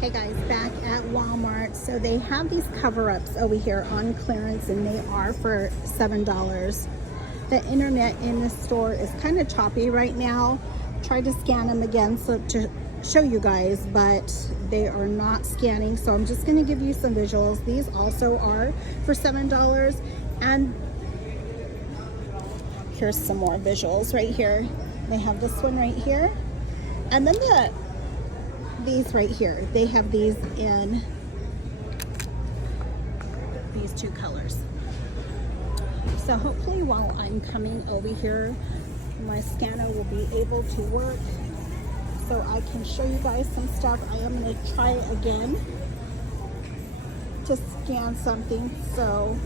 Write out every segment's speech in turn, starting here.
Hey guys, back at Walmart. So they have these cover-ups over here on clearance and they are for $7. The internet in the store is kind of choppy right now. Tried to scan them again to show you guys, but they are not scanning. So I'm just going to give you some visuals. These also are for $7. And here's some more visuals right here. They have this one right here. And then these right here, they have these in these two colors. So hopefully while I'm coming over here, my scanner will be able to work so I can show you guys some stuff. I am going to try again to scan something, so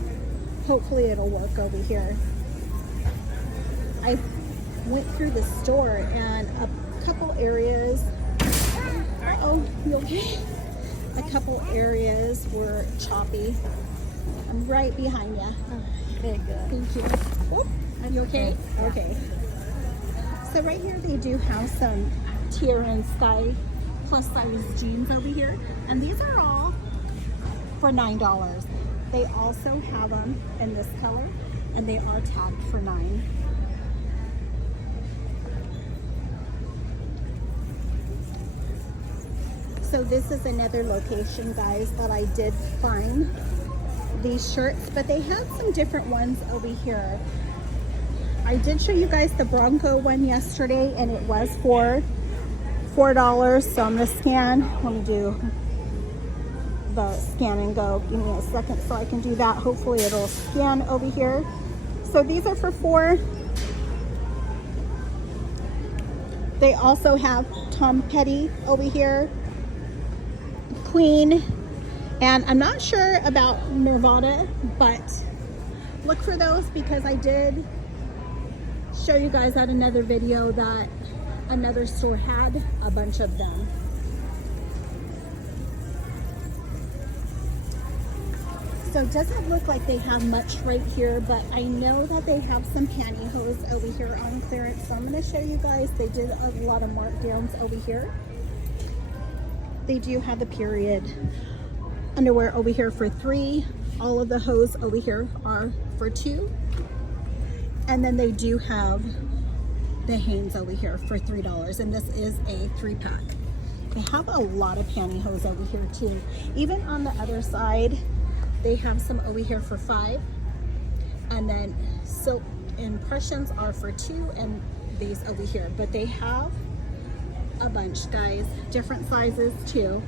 hopefully it'll work over here. I went through the store and a couple areas, oh, you okay? A couple areas were choppy. I'm right behind you. Very good. Thank you. Oh, are you okay? Yeah. Okay. So right here they do have some tier and sky plus size jeans over here, and these are all for $9. They also have them in this color, and they are tagged for $9. So this is another location, guys, that I did find these shirts, but they have some different ones over here. I did show you guys the Bronco one yesterday, and it was for $4. So I'm gonna scan. Let me do the scan and go. Give me a second so I can do that. Hopefully it'll scan over here. So these are for $4. They also have Tom Petty over here. Queen, and I'm not sure about Nirvana, but look for those because I did show you guys at another video that another store had a bunch of them. So it doesn't look like they have much right here, but I know that they have some pantyhose over here on clearance, so I'm going to show you guys. They did a lot of markdowns over here. They do have the period underwear over here for $3. All of the hose over here are for $2. And then they do have the Hanes over here for $3. And this is a 3-pack. They have a lot of pantyhose over here too. Even on the other side, they have some over here for $5. And then silk impressions are for $2, and these over here. But they have a bunch, guys, different sizes too.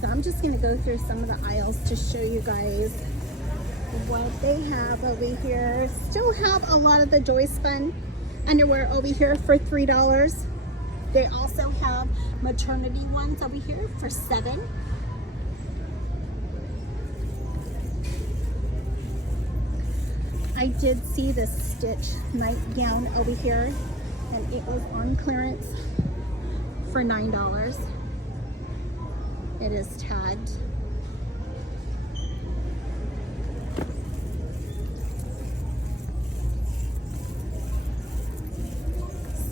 So I'm just going to go through some of the aisles to show you guys what they have over here. Still have a lot of the Joy Spun underwear over here for $3. They also have maternity ones over here for $7. I did see the Stitch nightgown over here, and it was on clearance for $9. It is tagged.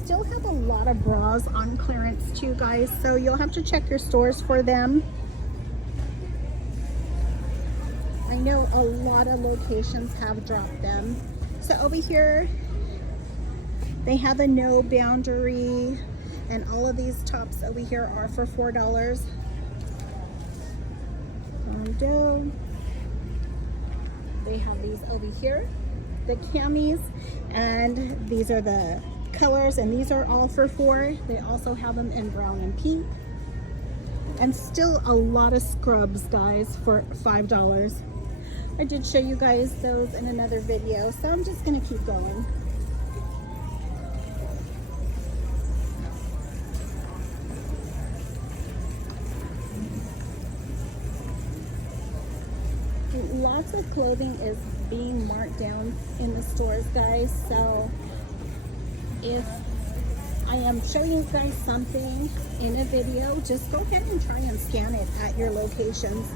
Still have a lot of bras on clearance too, guys, so you'll have to check your stores for them. I know a lot of locations have dropped them. So over here, they have a no boundary, and all of these tops over here are for $4. They have these over here, the camis, and these are the colors, and these are all for $4. They also have them in brown and pink. And still a lot of scrubs, guys, for $5. I did show you guys those in another video, so I'm just going to keep going. Lots of clothing is being marked down in the stores, guys, so if I am showing you guys something in a video, just go ahead and try and scan it at your locations.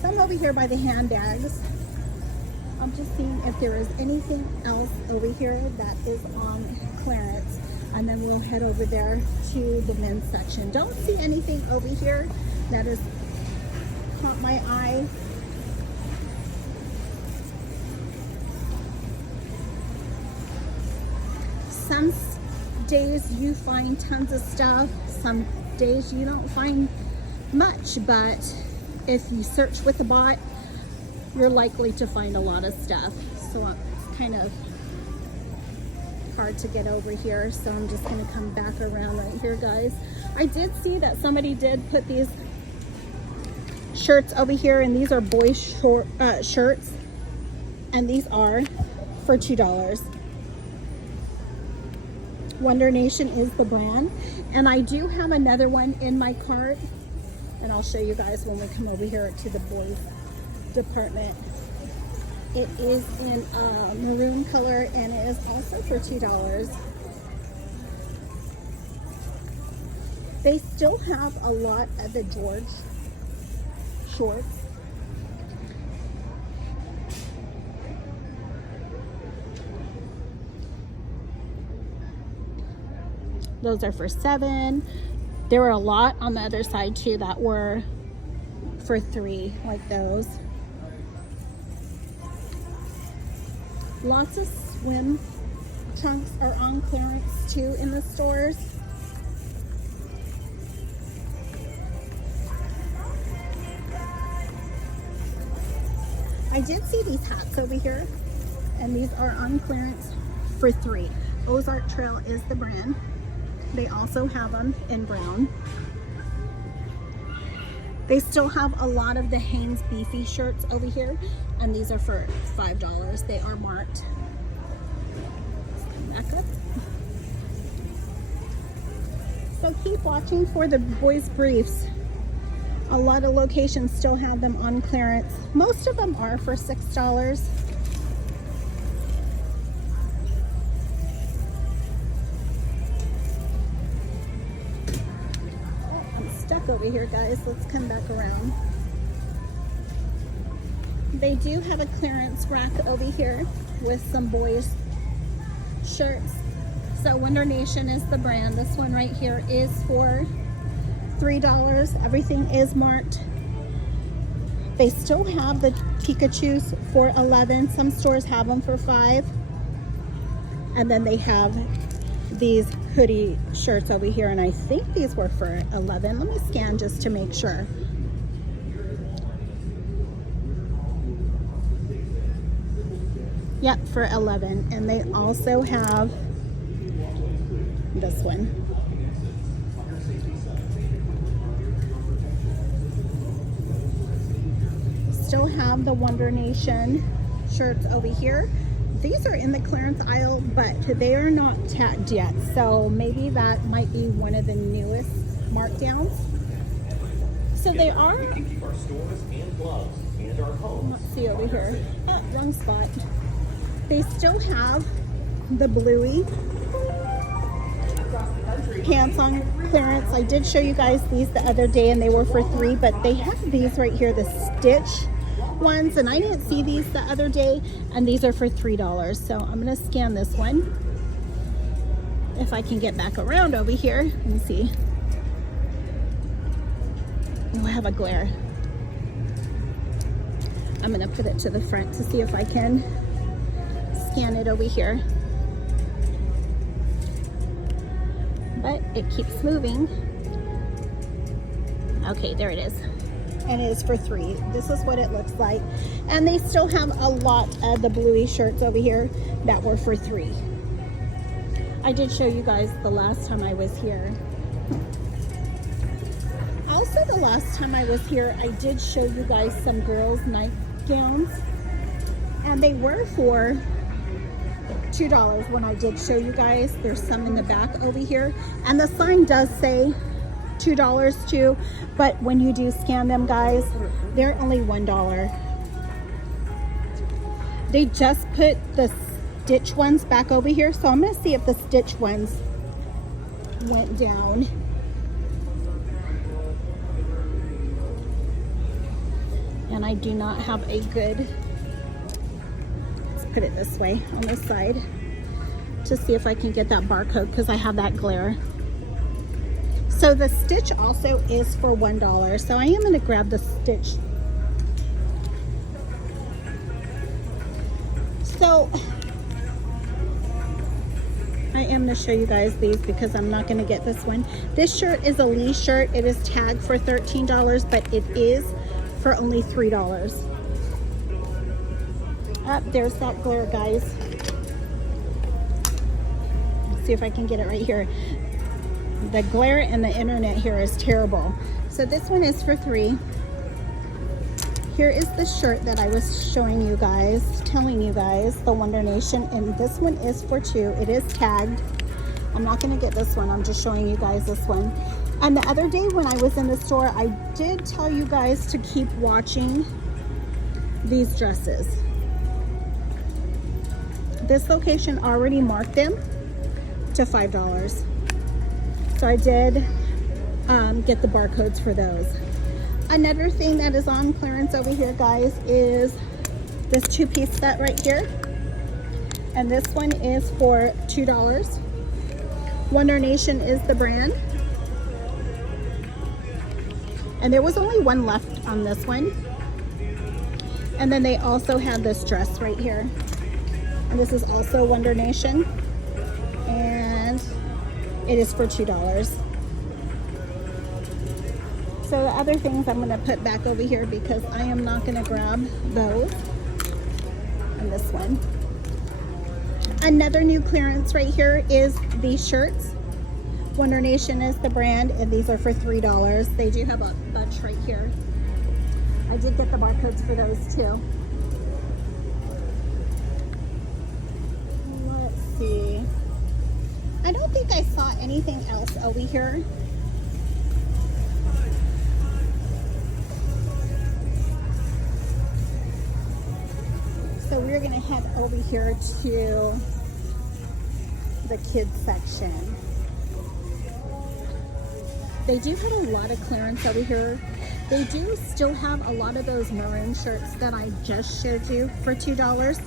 Some over here by the handbags. I'm just seeing if there is anything else over here that is on clearance, and then we'll head over there to the men's section. Don't see anything over here that has caught my eye. Some days you find tons of stuff, some days you don't find much, but if you search with the bot, you're likely to find a lot of stuff. So it's kind of hard to get over here, so I'm just going to come back around right here, guys. I did see that somebody did put these shirts over here, and these are boys shirts, and these are for $2. Wonder Nation is the brand, and I do have another one in my cart, and I'll show you guys when we come over here to the boys department. It is in a maroon color, and it is also for $2. They still have a lot of the George shorts. Those are for $7. There were a lot on the other side too that were for $3, like those. Lots of swim trunks are on clearance too in the stores. I did see these hats over here, and these are on clearance for $3. Ozark Trail is the brand. They also have them in brown. They still have a lot of the Hanes Beefy shirts over here, and these are for $5. They are marked. Back up. So keep watching for the boys briefs. A lot of locations still have them on clearance. Most of them are for $6. Over here, guys. Let's come back around. They do have a clearance rack over here with some boys shirts. So Wonder Nation is the brand. This one right here is for $3. Everything is marked. They still have the Pikachus for $11. Some stores have them for $5. And then they have these hoodie shirts over here, and I think these were for $11. Let me scan just to make sure. Yep, for $11. And they also have this one. Still have the Wonder Nation shirts over here. These are in the clearance aisle, but they are not tagged yet, so maybe that might be one of the newest markdowns. So they are. We can keep our stores and gloves and our homes. Let's see over here. Oh, wrong spot. They still have the bluey pants on clearance. I did show you guys these the other day, and they were for $3, but they have these right here, the stitch ones, and I didn't see these the other day, and these are for $3. So I'm going to scan this one if I can get back around over here. Let me see. Oh, I have a glare. I'm going to put it to the front to see if I can scan it over here, but it keeps moving. Okay, there it is. And it is for $3. This is what it looks like. And they still have a lot of the bluey shirts over here that were for $3. I did show you guys the last time I was here. Also, the last time I was here, I did show you guys some girls' nightgowns. And they were for $2 when I did show you guys. There's some in the back over here. And the sign does say $2 too, but when you do scan them, guys, they're only $1. They just put the stitch ones back over here, so I'm going to see if the stitch ones went down. And I do not have a good put it this way on this side to see if I can get that barcode because I have that glare. So the stitch also is for $1. So I am going to grab the stitch. So I am going to show you guys these because I'm not going to get this one. This shirt is a Lee shirt. It is tagged for $13, but it is for only $3. There's that glare, guys. Let's see if I can get it right here. The glare and the internet here is terrible. So this one is for $3. Here is the shirt that I was showing you guys, telling you guys, the Wonder Nation, and this one is for $2. It is tagged. I'm not going to get this one. I'm just showing you guys this one. And the other day when I was in the store, I did tell you guys to keep watching these dresses. This location already marked them to $5. So I did get the barcodes for those. Another thing that is on clearance over here, guys, is this 2-piece set right here. And this one is for $2. Wonder Nation is the brand. And there was only one left on this one. And then they also have this dress right here. And this is also Wonder Nation. And it is for $2. So the other things I'm going to put back over here because I am not going to grab those. And this one. Another new clearance right here is these shirts. Wonder Nation is the brand, and these are for $3. They do have a bunch right here. I did get the barcodes for those too. Let's see. I don't think I saw anything else over here. So we're going to head over here to the kids section. They do have a lot of clearance over here. They do still have a lot of those maroon shirts that I just showed you for $2.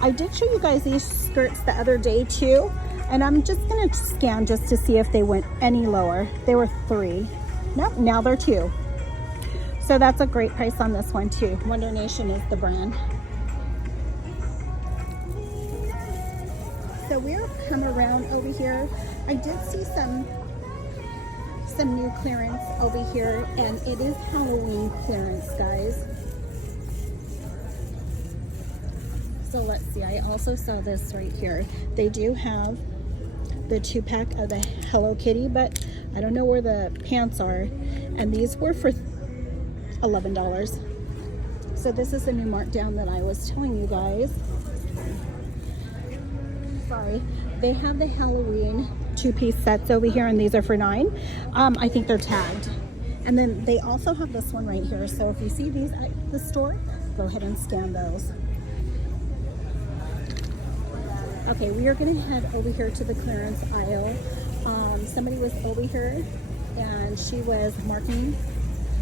I did show you guys these skirts the other day too, and I'm just going to scan just to see if they went any lower. They were $3. Nope, now they're $2. So that's a great price on this one too. Wonder Nation is the brand. So we'll come around over here. I did see some new clearance over here, and it is Halloween clearance, guys. So let's see, I also saw this right here. They do have the 2-pack of the Hello Kitty, but I don't know where the pants are. And these were for $11. So this is the new markdown that I was telling you guys. Sorry. They have the Halloween 2-piece sets over here, and these are for $9. I think they're tagged. And then they also have this one right here. So if you see these at the store, go ahead and scan those. Okay, we are going to head over here to the clearance aisle. Somebody was over here and she was marking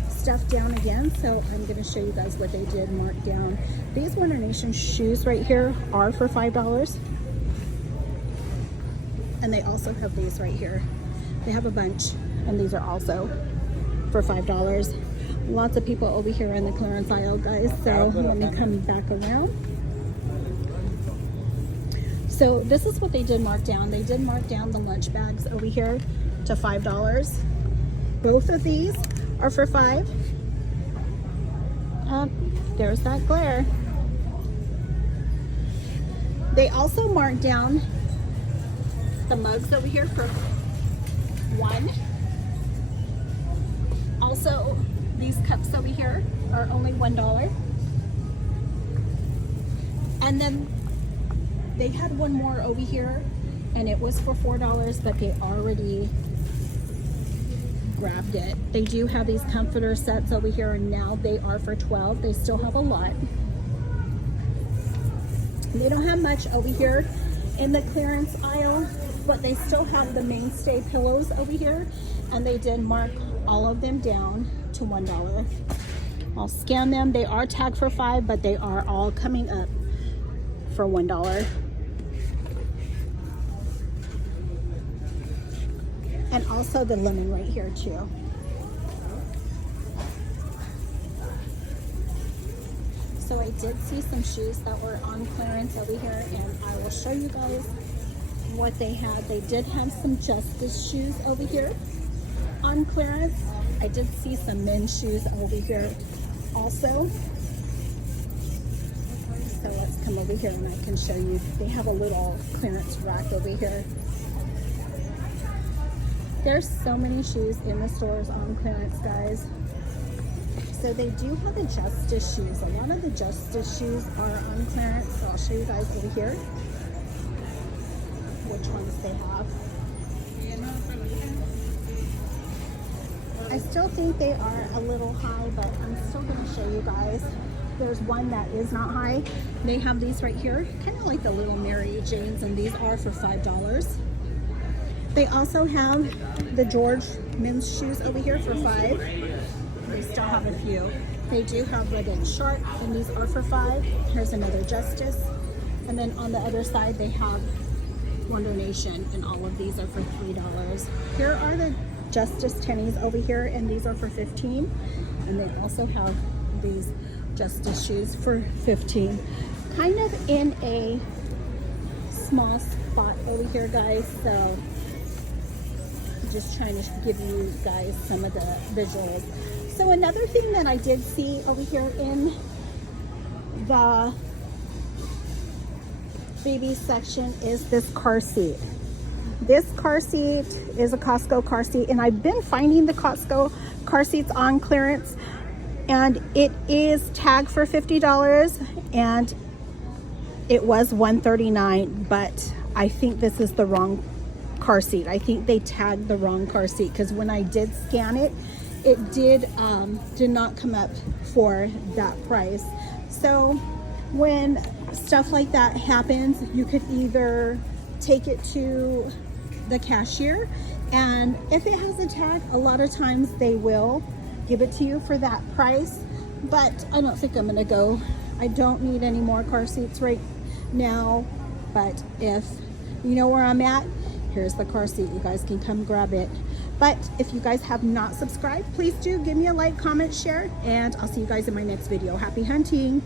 stuff down again, so I'm going to show you guys what they did mark down. These Wonder Nation shoes right here are for $5, and they also have these right here. They have a bunch, and these are also for $5. Lots of people over here in the clearance aisle, guys, so let me come back around. So this is what they did mark down. They did mark down the lunch bags over here to $5. Both of these are for $5. There's that glare. They also marked down the mugs over here for $1. Also, these cups over here are only $1. And then they had one more over here, and it was for $4, but they already grabbed it. They do have these comforter sets over here, and now they are for $12. They still have a lot. They don't have much over here in the clearance aisle, but they still have the mainstay pillows over here, and they did mark all of them down to $1. I'll scan them. They are tagged for $5, but they are all coming up for $1. And also the linen right here too. So I did see some shoes that were on clearance over here, and I will show you guys what they had. They did have some Justice shoes over here on clearance. I did see some men's shoes over here also. So let's come over here and I can show you. They have a little clearance rack over here. There's so many shoes in the stores on clearance, guys. So they do have the Justice shoes. A lot of the Justice shoes are on clearance. So I'll show you guys over here which ones they have. I still think they are a little high, but I'm still going to show you guys. There's one that is not high. They have these right here, kind of like the little Mary Janes, and these are for $5. They also have the George men's shoes over here for $5. They still have a few. They do have red and short, and these are for $5. Here's another Justice. And then on the other side, they have Wonder Nation, and all of these are for $3. Here are the Justice tennies over here, and these are for $15. And they also have these Justice shoes for $15. Kind of in a small spot over here, guys, so just trying to give you guys some of the visuals. So another thing that I did see over here in the baby section is this car seat. This car seat is a Costco car seat, and I've been finding the Costco car seats on clearance, and it is tagged for $50, and it was $139, but I think this is the wrong car seat. I think they tagged the wrong car seat, because when I did scan it, it did not come up for that price. So when stuff like that happens, you could either take it to the cashier, and if it has a tag, a lot of times they will give it to you for that price, but I don't think I'm gonna go. I don't need any more car seats right now, but if you know where I'm at, here's the car seat. You guys can come grab it. But if you guys have not subscribed, please do give me a like, comment, share, and I'll see you guys in my next video. Happy hunting.